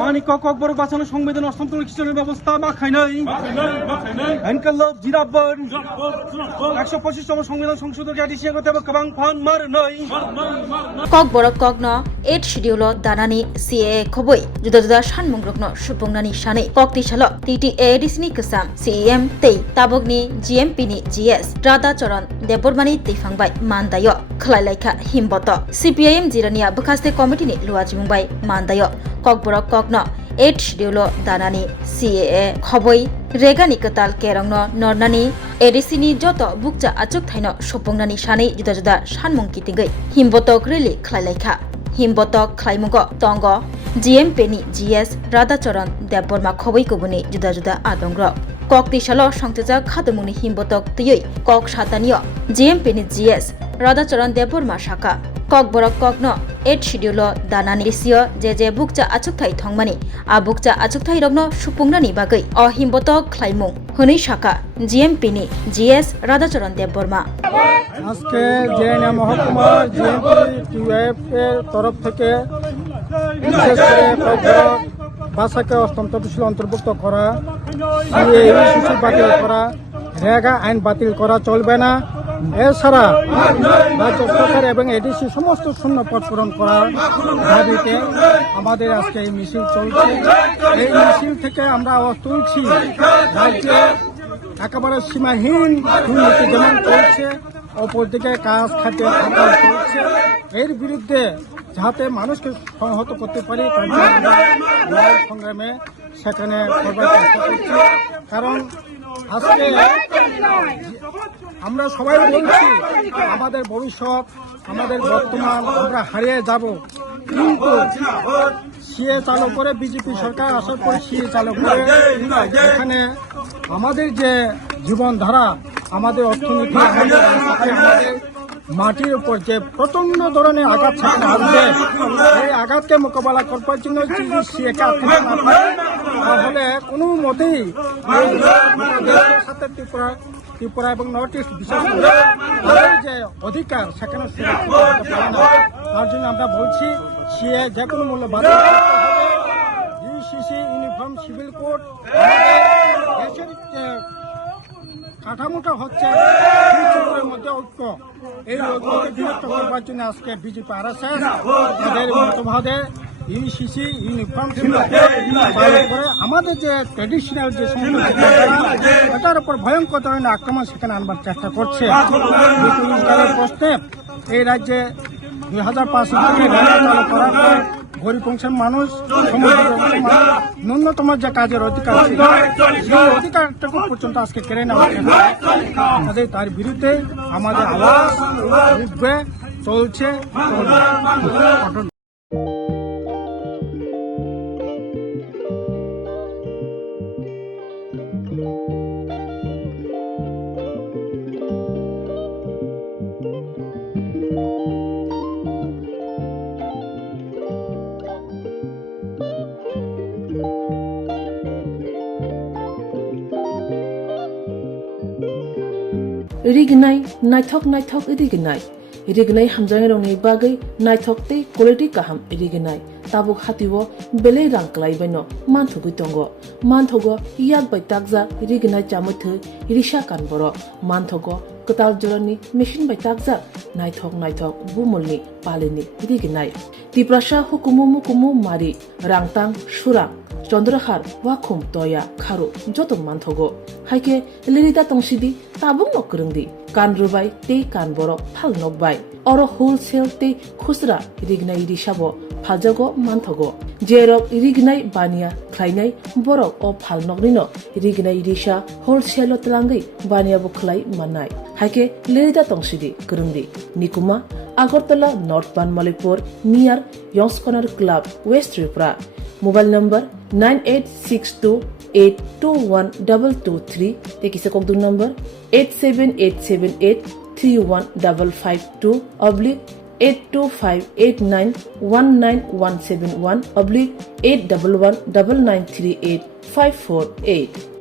মানিক ককবরক বাঁচানো সংবিধান হস্তান্তর খ্রিস্টানের ব্যবস্থা মাখাই নাই হেনকাল্লভ জিরাবন 125তম সংবিধান সংশোধন ADCo করতে গোबां ফান মার নাই Kokborok Kokno 8 schedule danani CAA khoboi juda juda sanmungrokno supungnani sane kokti salo TT ADCni kesam CEM tei tabogni GMPni GS Rada Choron Debormani teifangbai Mandwio khlailaikhha himboto CPIM jirania bukhaste committee ni luajimungbai Mandwio Kokborok Kokno 8 schedule danani CAA khoboi regani katal kerongno nornani ADCni joto bukja achuk thaino supungnani sane juda juda sanmung kitingai himbotok reli khlailaikhha himbotok khlaimungo tongo GMPni GS Rada Choron Deborma khoboi kubuni juda juda adongro kokti salo songtejak khadumuni himbotok tiyoi kok satanio GMPni GS Rada Choron Deborma shaka Kokborok Kokno 8 schedule danani ADCo je bukja achukthai thongmani a bukja achukthai rokno supungnani bagai o himbotok khlaimung honi shaka GMPni GS Rada Choron Deborma আজকে GNM মহকুমা GMP TUF এর তরফ থেকে বিশেষ করে kokborok ভাষাকে হস্তান্তরশীল অন্তর্ভুক্ত করা CAA বাতিল করা রেগা আইন বাতিল করা চলবে না এছাড়া রাজ্য সরকার এবং ADC সমস্ত শূন্য পদ পূরণ করার দাবিতে আমাদের আজকে এই মিছিল চলছে এই মিছিল থেকে আমরা আওয়াজ তুলছি রাজ্যে একেবারে সীমাহীন দুর্নীতি যেমন চলছে অপরদিকে কাজ খাতে আকাল চলছে এর বিরুদ্ধে যাতে মানুষকে সংহত করতে পারি তার জন্য আমরা লড়াই সংগ্রামে সেখানে করবার চেষ্টা করছি কারণ আজকে আমরা সবাই বলছি আমাদের ভবিষ্যৎ আমাদের বর্তমান আমরা হারিয়ে যাব কিন্তু সিএ চালু করে বিজেপি সরকার আসার পরে সিএ চালু করে এখানে আমাদের যে জীবনধারা আমাদের অর্থনীতি আমাদের মাটির উপর যে প্রচন্ড ধরনের আঘাত সেখানে আসবে এই আঘাতকে মোকাবেলা করবার জন্য যদি সিএকে তাহলে কোনো মতেই দেশের সাথে ত্রিপুরা এবং নর্থ ইস্ট বিশেষ করে তাদের যে অধিকার সেখানে সুরক্ষিত করতে পারে না তার জন্য আমরা বলছি সিএ যে কোনো মূল্য বাতিল করতে হবে ইউসিসি ইউনিফর্ম সিভিল কোড দেশের কাঠামোটা হচ্ছে মধ্যে ঐক্য এই ঐক্যকে বিরক্ত করবার জন্য আজকে বিজেপি RSS তাদের মতবাদে ইউসিসি ইউনিফর্ম করে আমাদের যে ট্রেডিশনাল যে সমস্ত এটার উপর ভয়ঙ্কর ধরনের আক্রমণ সেখানে আনবার চেষ্টা করছে প্রশ্নে এই রাজ্যে 2005 সালে চালু করার পর গরিব অংশের মানুষ ন্যূনতম যে কাজের অধিকার ছিল সেই অধিকারটুকু পর্যন্ত আজকে কেড়ে নেওয়া হচ্ছে তার বিরুদ্ধে আমাদের আওয়াজ উঠবে চলছে Rignai naithok rignai hamjangai rongni bagai naithok tei quality kaham rignai tabuk hatiwo belei rang klaibaino manthugui tongo manthogo yak bai takja rignai chamuthai risha kanboro manthogo katal jorani machine bai takja naithok bumulni palini rignai tiprasha hukumu mari rangtang surang Chandrahar wakhum toya kharu joto manthogo haike lirita tongsidi tabung nokrungdi kan rubai te kan borok phal nokbai oro wholesale te khusra rignai risabo phajago manthogo jerok rignai bania khlainai borok o phal nokrino rignai risa wholesale tlangai bania bo khlai manai haike lirita tongsidi krungdi nikuma Agartala North Banmalipur near Yongs Corner Club West Tripura Mobile number 9862821223 Tekisa Kokno number 87878315552 oblique 825891971 oblique 8119938 548